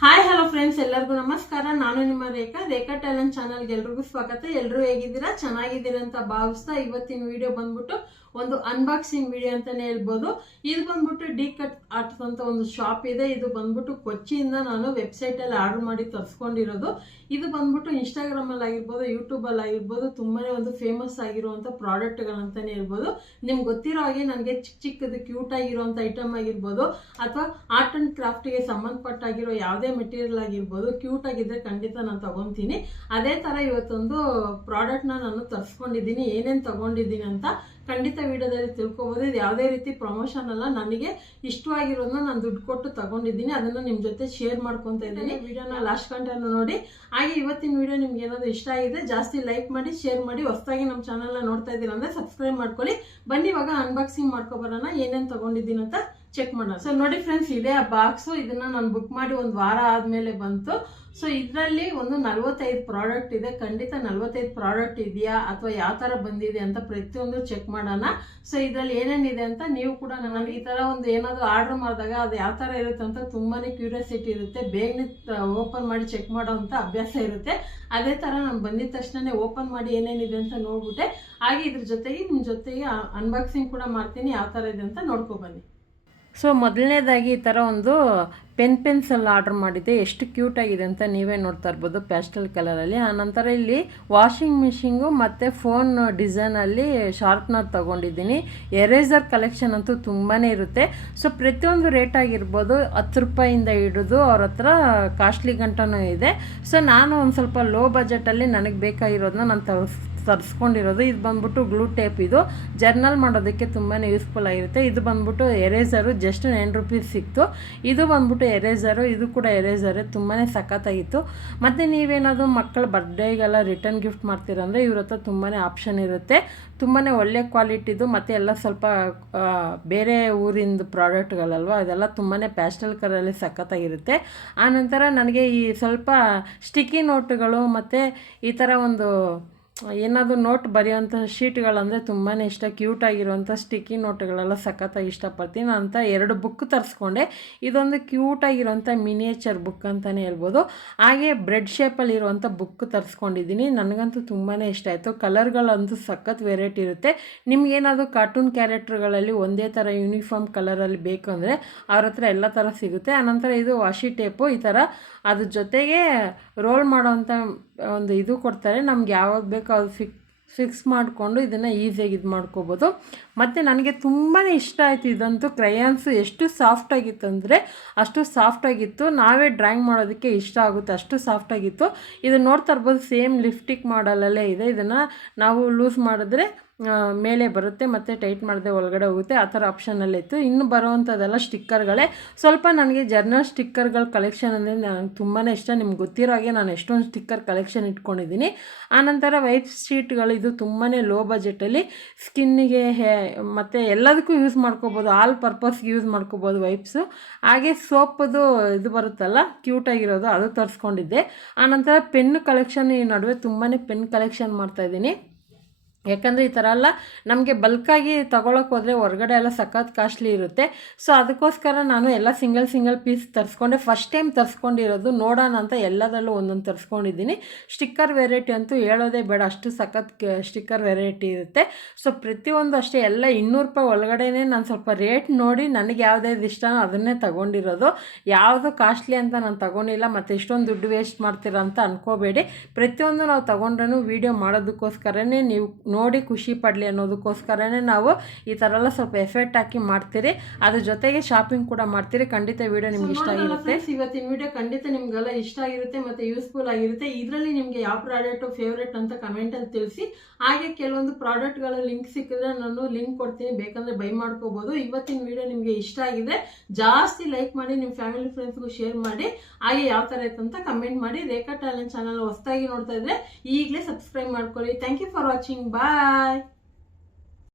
Hi hello friends, ಎಲ್ಲರಿಗೂ ನಮಸ್ಕಾರ. ನಾನು ನಿಮ್ಮ ರೇಖಾ ಟ್ಯಾಲೆಂಟ್ ಚಾನಲ್ಗೆ ಎಲ್ರಿಗೂ ಸ್ವಾಗತ. ಎಲ್ಲರೂ ಹೇಗಿದ್ದೀರಾ? ಚೆನ್ನಾಗಿದ್ದೀರಾ ಅಂತ ಭಾವಿಸ್ತಾ ಇವತ್ತಿನ ವಿಡಿಯೋ ಬಂದ್ಬಿಟ್ಟು ಒಂದು ಅನ್ಬಾಕ್ಸಿಂಗ್ ವಿಡಿಯೋ ಅಂತಾನೆ ಹೇಳ್ಬೋದು. ಇದು ಬಂದ್ಬಿಟ್ಟು ಡಿ ಕಟ್ ಆರ್ಟ್ಸ್ ಅಂತ ಒಂದು ಶಾಪ್ ಇದೆ. ಇದು ಬಂದ್ಬಿಟ್ಟು ಕೊಚ್ಚಿಯಿಂದ ನಾನು ವೆಬ್ಸೈಟ್ ಅಲ್ಲಿ ಆರ್ಡರ್ ಮಾಡಿ ತರಿಸ್ಕೊಂಡಿರೋದು. ಇದು ಬಂದ್ಬಿಟ್ಟು ಇನ್ಸ್ಟಾಗ್ರಾಮ್ ಅಲ್ಲಿ ಆಗಿರ್ಬೋದು, ಯೂಟ್ಯೂಬ್ ಅಲ್ಲಿ ಆಗಿರ್ಬೋದು, ತುಂಬಾನೇ ಒಂದು ಫೇಮಸ್ ಆಗಿರುವಂತ ಪ್ರಾಡಕ್ಟ್ ಗಳಂತಾನೆ ಹೇಳ್ಬೋದು. ನಿಮ್ಗೆ ಗೊತ್ತಿರೋ ಹಾಗೆ ನನಗೆ ಚಿಕ್ಕದು ಕ್ಯೂಟ್ ಆಗಿರುವಂತ ಐಟಮ್ ಆಗಿರ್ಬೋದು ಅಥವಾ ಆರ್ಟ್ ಅಂಡ್ ಕ್ರಾಫ್ಟ್ ಗೆ ಸಂಬಂಧಪಟ್ಟಾಗಿರೋ ಯಾವುದೇ ಮೆಟೀರಿಯಲ್ ಆಗಿರ್ಬೋದು, ಕ್ಯೂಟ್ ಆಗಿದ್ರೆ ಖಂಡಿತ ನಾನು ತಗೊಂತೀನಿ. ಅದೇ ತರ ಇವತ್ತೊಂದು ಪ್ರಾಡಕ್ಟ್ ನಾನು ತರಿಸ್ಕೊಂಡಿದ್ದೀನಿ. ಏನೇನು ತಗೊಂಡಿದ್ದೀನಿ ಅಂತ ಖಂಡಿತ ವಿಡಿಯೋದಲ್ಲಿ ತಿಳ್ಕೊಬಹುದು. ಇದು ಯಾವುದೇ ರೀತಿ ಪ್ರಮೋಷನ್ ಅಲ್ಲ, ನನಗೆ ಇಷ್ಟವಾಗಿರೋದನ್ನ ನಾನು ದುಡ್ಡು ಕೊಟ್ಟು ತಗೊಂಡಿದ್ದೀನಿ. ಅದನ್ನ ನಿಮ್ ಜೊತೆ ಶೇರ್ ಮಾಡ್ಕೊಂತ ಇದ್ದೀನಿ. ವಿಡಿಯೋನ ಲಾಸ್ಟ್ ಗಂಟೆ ನೋಡಿ. ಹಾಗೆ ಇವತ್ತಿನ ವಿಡಿಯೋ ನಿಮ್ಗೆ ಏನಾದ್ರು ಇಷ್ಟ ಆಗಿದೆ ಜಾಸ್ತಿ ಲೈಕ್ ಮಾಡಿ, ಶೇರ್ ಮಾಡಿ. ಹೊಸದಾಗಿ ನಮ್ಮ ಚಾನಲ್ನ ನೋಡ್ತಾ ಇದ್ದೀರಾ ಅಂದ್ರೆ ಸಬ್ಸ್ಕ್ರೈಬ್ ಮಾಡ್ಕೊಳ್ಳಿ. ಬನ್ನಿ ಇವಾಗ ಅನ್ಬಾಕ್ಸಿಂಗ್ ಮಾಡ್ಕೊಬರೋಣ, ಏನೇನು ತಗೊಂಡಿದ್ದೀನಿ ಅಂತ ಚೆಕ್ ಮಾಡೋಣ. ಸೊ ನೋಡಿ ಫ್ರೆಂಡ್ಸ್, ಇದೇ ಆ ಬಾಕ್ಸ್. ಇದನ್ನ ನಾನು ಬುಕ್ ಮಾಡಿ ಒಂದು ವಾರ ಆದ್ಮೇಲೆ ಬಂತು. ಸೊ ಇದರಲ್ಲಿ ಒಂದು 45 ಪ್ರಾಡಕ್ಟ್ ಇದೆ. ಖಂಡಿತ 45 ಪ್ರಾಡಕ್ಟ್ ಇದೆಯಾ ಅಥವಾ ಯಾವ ತರ ಬಂದಿದೆ ಅಂತ ಪ್ರತಿಯೊಂದು ಚೆಕ್ ಮಾಡೋಣ. ಸೊ ಇದರಲ್ಲಿ ಏನೇನಿದೆ ಅಂತ ನೀವು ಕೂಡ ನನಗೆ ಈ ತರ ಒಂದು ಏನಾದ್ರು ಆರ್ಡರ್ ಮಾಡಿದಾಗ ಅದು ಯಾವ ತರ ಇರುತ್ತೆ ಅಂತ ತುಂಬಾನೇ ಕ್ಯೂರಿಯಾಸಿಟಿ ಇರುತ್ತೆ. ಬೇಗನೆ ಓಪನ್ ಮಾಡಿ ಚೆಕ್ ಮಾಡೋ ಅಂತ ಅಭ್ಯಾಸ ಇರುತ್ತೆ. ಅದೇ ತರ ನಾನು ಬಂದಿದ ತಕ್ಷಣ ಓಪನ್ ಮಾಡಿ ಏನೇನಿದೆ ಅಂತ ನೋಡ್ಬಿಟ್ಟೆ. ಹಾಗೆ ಇದ್ರ ಜೊತೆಗೆ ನಿಮ್ ಜೊತೆಗೆ ಅನ್ಬಾಕ್ಸಿಂಗ್ ಕೂಡ ಮಾಡ್ತೀನಿ. ಯಾವ ತರ ಇದೆ ಅಂತ ನೋಡ್ಕೊ ಬನ್ನಿ. ಸೊ ಮೊದಲನೇದಾಗಿ ಈ ಥರ ಒಂದು ಪೆನ್ಸಿಲ್ ಆರ್ಡರ್ ಮಾಡಿದ್ದೆ. ಎಷ್ಟು ಕ್ಯೂಟ್ ಆಗಿದೆ ಅಂತ ನೀವೇ ನೋಡ್ತಾ ಇರ್ಬೋದು, ಪ್ಯಾಸ್ಟಲ್ ಕಲರಲ್ಲಿ. ಆನಂತರ ಇಲ್ಲಿ ವಾಷಿಂಗ್ ಮಿಷಿನ್ಗು ಮತ್ತು ಫೋನ್ ಡಿಸೈನಲ್ಲಿ ಶಾರ್ಪ್ನರ್ ತೊಗೊಂಡಿದ್ದೀನಿ. ಎರೇಸರ್ ಕಲೆಕ್ಷನ್ ಅಂತೂ ತುಂಬಾ ಇರುತ್ತೆ. ಸೊ ಪ್ರತಿಯೊಂದು ರೇಟ್ ಆಗಿರ್ಬೋದು, 10 ರೂಪಾಯಿಂದ ಹಿಡಿದು ಅವ್ರ ಹತ್ರ ಕಾಸ್ಟ್ಲಿ ಗಂಟನೂ ಇದೆ. ಸೊ ನಾನು ಒಂದು ಸ್ವಲ್ಪ ಲೋ ಬಜೆಟಲ್ಲಿ ನನಗೆ ಬೇಕಾಗಿರೋದನ್ನ ನಾನು ತರಿಸ್ಕೊಂಡಿರೋದು. ಇದು ಬಂದ್ಬಿಟ್ಟು ಗ್ಲೂ ಟೇಪ್. ಇದು ಜರ್ನಲ್ ಮಾಡೋದಕ್ಕೆ ತುಂಬಾ ಯೂಸ್ಫುಲ್ ಆಗಿರುತ್ತೆ. ಇದು ಬಂದ್ಬಿಟ್ಟು ಎರೇಸರು ಜಸ್ಟ್ 9 ರೂಪೀಸ್ ಸಿಕ್ತು. ಇದು ಬಂದ್ಬಿಟ್ಟು ಎರೇಸರು, ಇದು ಕೂಡ ಎರೇಸರೇ, ತುಂಬಾ ಸಖತ್ತಾಗಿತ್ತು. ಮತ್ತು ನೀವೇನಾದರೂ ಮಕ್ಕಳ ಬರ್ಡೇಗೆಲ್ಲ ರಿಟರ್ನ್ ಗಿಫ್ಟ್ ಮಾಡ್ತೀರಂದರೆ ಇವ್ರ ಹತ್ರ ತುಂಬಾ ಆಪ್ಷನ್ ಇರುತ್ತೆ. ತುಂಬಾ ಒಳ್ಳೆ ಕ್ವಾಲಿಟಿದು ಮತ್ತು ಎಲ್ಲ ಸ್ವಲ್ಪ ಬೇರೆ ಊರಿಂದ ಪ್ರಾಡಕ್ಟ್ಗಳಲ್ವ, ಅದೆಲ್ಲ ತುಂಬಾ ಪ್ಯಾಸ್ಟಲ್ ಕಲರಲ್ಲಿ ಸಖತ್ತಾಗಿರುತ್ತೆ. ಆನಂತರ ನನಗೆ ಈ ಸ್ವಲ್ಪ ಸ್ಟಿಕ್ಕಿ ನೋಟುಗಳು ಮತ್ತು ಈ ಥರ ಒಂದು ಏನಾದರೂ ನೋಟ್ ಬರೆಯೋಂಥ ಶೀಟ್ಗಳಂದರೆ ತುಂಬಾ ಇಷ್ಟ. ಕ್ಯೂಟಾಗಿರುವಂಥ ಸ್ಟಿಕ್ಕಿ ನೋಟ್ಗಳೆಲ್ಲ ಸಖತ್ತಾಗಿ ಇಷ್ಟಪಡ್ತೀನಿ ಅಂತ 2 ಬುಕ್ ತರಿಸ್ಕೊಂಡೆ. ಇದೊಂದು ಕ್ಯೂಟಾಗಿರೋಂಥ ಮಿನಿಯೇಚರ್ ಬುಕ್ ಅಂತಲೇ ಹೇಳ್ಬೋದು. ಹಾಗೆ ಬ್ರೆಡ್ ಶೇಪಲ್ಲಿರುವಂಥ ಬುಕ್ ತರಿಸ್ಕೊಂಡಿದ್ದೀನಿ. ನನಗಂತೂ ತುಂಬಾ ಇಷ್ಟ ಆಯಿತು. ಕಲರ್ಗಳಂತೂ ಸಖತ್ ವೆರೈಟಿ ಇರುತ್ತೆ. ನಿಮ್ಗೇನಾದರೂ ಕಾರ್ಟೂನ್ ಕ್ಯಾರೆಕ್ಟರ್ಗಳಲ್ಲಿ ಒಂದೇ ಥರ ಯೂನಿಫಾರ್ಮ್ ಕಲರಲ್ಲಿ ಬೇಕು ಅಂದರೆ ಅವ್ರ ಹತ್ರ ಎಲ್ಲ ಥರ ಸಿಗುತ್ತೆ. ಆನಂತರ ಇದು ವಾಶಿ ಟೇಪು, ಈ ಥರ ಅದ್ರ ಜೊತೆಗೆ ರೋಲ್ ಮಾಡೋವಂಥ ಒಂದು ಇದು ಕೊಡ್ತಾರೆ. ನಮ್ಗೆ ಯಾವಾಗ ಬೇಕೋ ಅದು ಫಿಕ್ಸ್ ಮಾಡಿಕೊಂಡು ಇದನ್ನು ಈಸಿಯಾಗಿ ಇದು ಮಾಡ್ಕೋಬೋದು. ಮತ್ತು ನನಗೆ ತುಂಬಾ ಇಷ್ಟ ಆಯಿತು ಇದಂತೂ. ಕ್ರಯಾನ್ಸು ಎಷ್ಟು ಸಾಫ್ಟಾಗಿತ್ತು ಅಂದರೆ ಅಷ್ಟು ಸಾಫ್ಟಾಗಿತ್ತು. ನಾವೇ ಡ್ರಾಯಿಂಗ್ ಮಾಡೋದಕ್ಕೆ ಇಷ್ಟ ಆಗುತ್ತೆ, ಅಷ್ಟು ಸಾಫ್ಟಾಗಿತ್ತು. ಇದು ನೋಡ್ತಾ ಇರ್ಬೋದು, ಸೇಮ್ ಲಿಪ್ಸ್ಟಿಕ್ ಮಾಡಲಲ್ಲೇ ಇದೆ. ಇದನ್ನು ನಾವು ಲೂಸ್ ಮಾಡಿದ್ರೆ ಮೇಲೆ ಬರುತ್ತೆ ಮತ್ತು ಟೈಟ್ ಮಾಡಿದೆ ಒಳಗಡೆ ಹೋಗುತ್ತೆ. ಆ ಥರ ಆಪ್ಷನಲ್ಲಿತ್ತು. ಇನ್ನು ಬರೋವಂಥದ್ದೆಲ್ಲ ಸ್ಟಿಕ್ಕರ್ಗಳೇ. ಸ್ವಲ್ಪ ನನಗೆ ಜರ್ನಲ್ ಸ್ಟಿಕ್ಕರ್ಗಳ ಕಲೆಕ್ಷನ್ ಅಂದರೆ ನನಗೆ ತುಂಬಾ ಇಷ್ಟ. ನಿಮ್ಗೆ ಗೊತ್ತಿರೋ ಹಾಗೆ ನಾನು ಎಷ್ಟೊಂದು ಸ್ಟಿಕ್ಕರ್ ಕಲೆಕ್ಷನ್ ಇಟ್ಕೊಂಡಿದ್ದೀನಿ. ಆನಂತರ ವೈಪ್ ಶೀಟ್ಗಳು, ಇದು ತುಂಬಾ ಲೋ ಬಜೆಟಲ್ಲಿ ಸ್ಕಿನ್ನಿಗೆ ಮತ್ತು ಎಲ್ಲದಕ್ಕೂ ಯೂಸ್ ಮಾಡ್ಕೋಬೋದು, ಆಲ್ ಪರ್ಪಸ್ಗೆ ಯೂಸ್ ಮಾಡ್ಕೋಬೋದು ವೈಪ್ಸು. ಹಾಗೆ ಸೋಪದು ಇದು ಬರುತ್ತಲ್ಲ ಕ್ಯೂಟಾಗಿರೋದು, ಅದು ತರಿಸ್ಕೊಂಡಿದ್ದೆ. ಆನಂತರ ಪೆನ್ ಕಲೆಕ್ಷನ್ ಈ ನಡುವೆ ತುಂಬಾ ಪೆನ್ ಕಲೆಕ್ಷನ್ ಮಾಡ್ತಾಯಿದ್ದೀನಿ. ಯಾಕಂದರೆ ಈ ಥರ ಎಲ್ಲ ನಮಗೆ ಬಲ್ಕಾಗಿ ತೊಗೊಳಕ್ಕೆ ಹೋದರೆ ಹೊರಗಡೆ ಎಲ್ಲ ಸಖತ್ ಕಾಸ್ಟ್ಲಿ ಇರುತ್ತೆ. ಸೊ ಅದಕ್ಕೋಸ್ಕರ ನಾನು ಎಲ್ಲ ಸಿಂಗಲ್ ಪೀಸ್ ತರಿಸ್ಕೊಂಡೆ. ಫಸ್ಟ್ ಟೈಮ್ ತರಿಸ್ಕೊಂಡಿರೋದು, ನೋಡೋಣ ಅಂತ ಎಲ್ಲದರಲ್ಲೂ ಒಂದೊಂದು ತರಿಸ್ಕೊಂಡಿದ್ದೀನಿ. ಸ್ಟಿಕ್ಕರ್ ವೆರೈಟಿ ಅಂತೂ ಹೇಳೋದೇ ಬೇಡ, ಅಷ್ಟು ಸಖತ್ ಸ್ಟಿಕ್ಕರ್ ವೆರೈಟಿ ಇರುತ್ತೆ. ಸೊ ಪ್ರತಿಯೊಂದು ಅಷ್ಟೇ ಎಲ್ಲ 200 ರೂಪಾಯಿ ಒಳಗಡೆನೇ ನಾನು ಸ್ವಲ್ಪ ರೇಟ್ ನೋಡಿ ನನಗೆ ಯಾವುದ್ಯಾವ್ದು ಇಷ್ಟನೋ ಅದನ್ನೇ ತೊಗೊಂಡಿರೋದು. ಯಾವುದು ಕಾಸ್ಟ್ಲಿ ಅಂತ ನಾನು ತೊಗೊಂಡಿಲ್ಲ. ಮತ್ತು ಇಷ್ಟೊಂದು ದುಡ್ಡು ವೇಸ್ಟ್ ಮಾಡ್ತೀರಾ ಅಂತ ಅನ್ಕೋಬೇಡಿ. ಪ್ರತಿಯೊಂದು ನಾವು ತೊಗೊಂಡ್ರೂ ವೀಡಿಯೋ ಮಾಡೋದಕ್ಕೋಸ್ಕರನೇ, ನೀವು ನೋಡಿ ಖುಷಿ ಪಡಲಿ ಅನ್ನೋದಕ್ಕೋಸ್ಕರನೇ ನಾವು ಈ ಥರ ಎಲ್ಲ ಸ್ವಲ್ಪ ಎಫೆಕ್ಟ್ ಹಾಕಿ ಮಾಡ್ತೀರಿ. ಅದ್ರ ಜೊತೆಗೆ ಶಾಪಿಂಗ್ ಕೂಡ ಮಾಡ್ತೀರಿ. ಖಂಡಿತ ವಿಡಿಯೋ ನಿಮ್ಗೆ ಇಷ್ಟ ಆಗಿರುತ್ತೆ. ಇವತ್ತಿನ ವಿಡಿಯೋ ಖಂಡಿತ ನಿಮ್ಗೆಲ್ಲ ಇಷ್ಟ ಆಗಿರುತ್ತೆ ಮತ್ತು ಯೂಸ್ಫುಲ್ ಆಗಿರುತ್ತೆ. ಇದರಲ್ಲಿ ನಿಮಗೆ ಯಾವ ಪ್ರಾಡಕ್ಟ್ ಫೇವ್ರೇಟ್ ಅಂತ ಕಮೆಂಟಲ್ಲಿ ತಿಳಿಸಿ. ಹಾಗೆ ಕೆಲವೊಂದು ಪ್ರಾಡಕ್ಟ್ಗಳ ಲಿಂಕ್ ಸಿಕ್ಕಿದ್ರೆ ನಾನು ಲಿಂಕ್ ಕೊಡ್ತೀನಿ, ಬೇಕಂದ್ರೆ ಬೈ ಮಾಡ್ಕೋಬೋದು. ಇವತ್ತಿನ ವಿಡಿಯೋ ನಿಮಗೆ ಇಷ್ಟ ಆಗಿದೆ ಜಾಸ್ತಿ ಲೈಕ್ ಮಾಡಿ, ನಿಮ್ಮ ಫ್ಯಾಮಿಲಿ ಫ್ರೆಂಡ್ಸ್ಗೂ ಶೇರ್ ಮಾಡಿ. ಹಾಗೆ ಯಾವ ಥರ ಇತ್ತು ಅಂತ ಕಮೆಂಟ್ ಮಾಡಿ. ರೇಖಾ ಟ್ಯಾಲೆಂಟ್ ಚಾನಲ್ ಹೊಸದಾಗಿ ನೋಡ್ತಾ ಇದ್ರೆ ಈಗಲೇ ಸಬ್ಸ್ಕ್ರೈಬ್ ಮಾಡ್ಕೊಳ್ಳಿ. Thank you for watching. Bye.